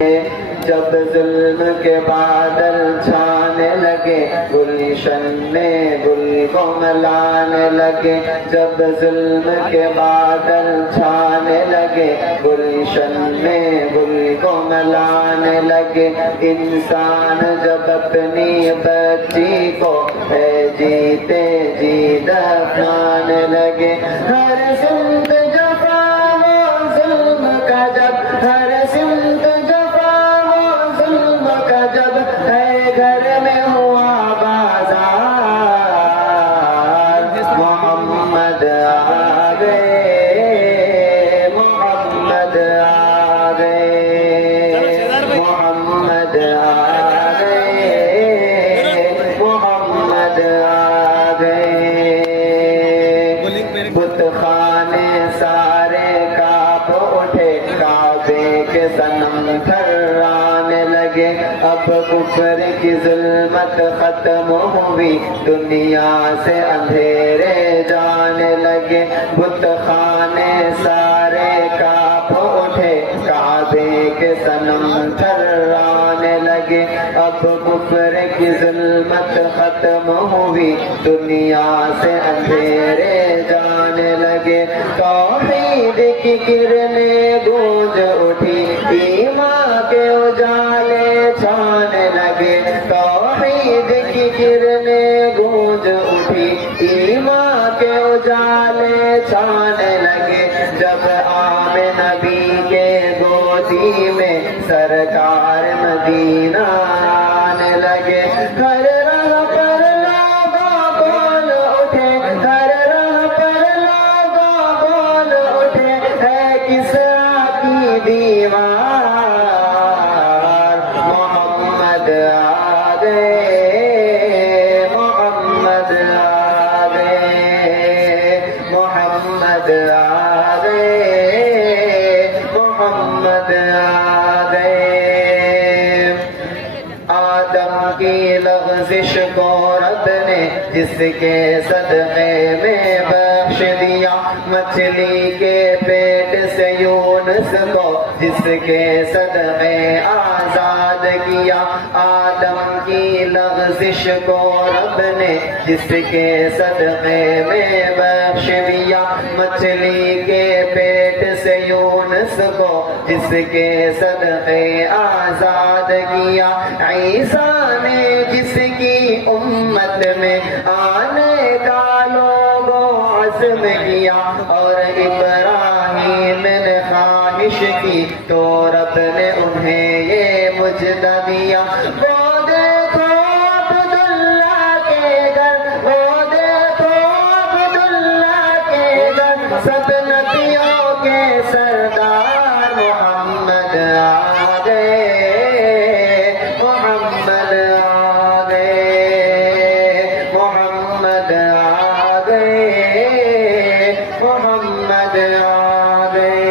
جب ظلم کے بادل چھانے لگے گلشن میں گل کو ملانے لگے، جب ظلم کے بادل چھانے لگے گلشن میں گل کو ملانے لگے، انسان جب اپنی بچی کو ہے جیتے جی دفنانے لگے، ہر سمت جفا و ظلم کا جب، ہر سمت جب ہے گھر میں ہوا بازار، محمد آ گئے، محمد آ گئے، محمد آ گئے، محمد آ گئے، بت خانے سارے کانپ اٹھے، کعبے کے صنم تھرانے لگے، اب کفر کی ظلمت ختم ہوئی، دنیا سے اندھیرے جانے لگے، بت خانے سارے کانپ اٹھے، کعبے کے صنم تھرانے لگے، اب کفر کی ظلمت ختم ہوئی، دنیا سے اندھیرے جانے لگے، توحید کی کرنیں گونج اٹھی، ایمان کے اجالے چھانے لگے، توحید کی کرنیں گونج اٹھی، ایمان کے اجالے چھانے لگے، جب آم نبی کے گودی میں سرکار مدینہ آنے لگے، ہر راہ پر لوگوں بول اٹھے، ہر راہ پر لوگوں بول اٹھے، ہے کسریٰ کی دیوار، محمد آ گئے، محمد آ گئے، محمد آ گئے، محمد آ گئے، آدم کی لغزش کو رب نے جس کے صدقے میں بخش دیا، مچھلی کے پیٹ سے یونس کو جس کے صدقے آزاد کیا، آدم کی لغزش کو رب نے جس کے صدقے میں بخش دیا، مچھلی کے پیٹ سے یونس کو جس کے صدقے آزاد کیا، عیسیٰ نے جس کی امت میں آنے کا لوگوں عزم کیا، اور ابراہیم نے خواہش کی تو رب نے انہیں یہ مجدہ دیا، وہ دیکھو عبداللہ کے گھر، وہ دیکھو عبداللہ کے گھر، سب نبیوں کے سردار، محمد آ گئے، محمد آ گئے، محمد آ گئے، محمد آ گئے،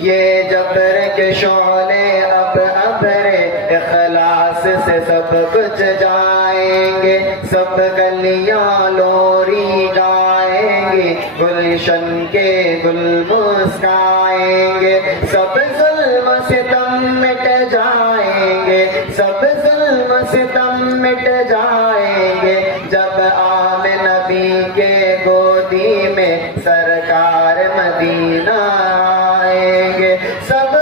یہ جبر کے شعلے اب ابرے اخلاص سے سب کچھ جائیں گے، سب گلیاں لوری گائیں گے، گلشن کے گل مسکائیں گے، سب ظلم ستم مٹ جائیں گے، سب ظلم ستم مٹ جائیں گے، جب آم نبی کے گودی میں سرکار مدینہ آئیں گے، سب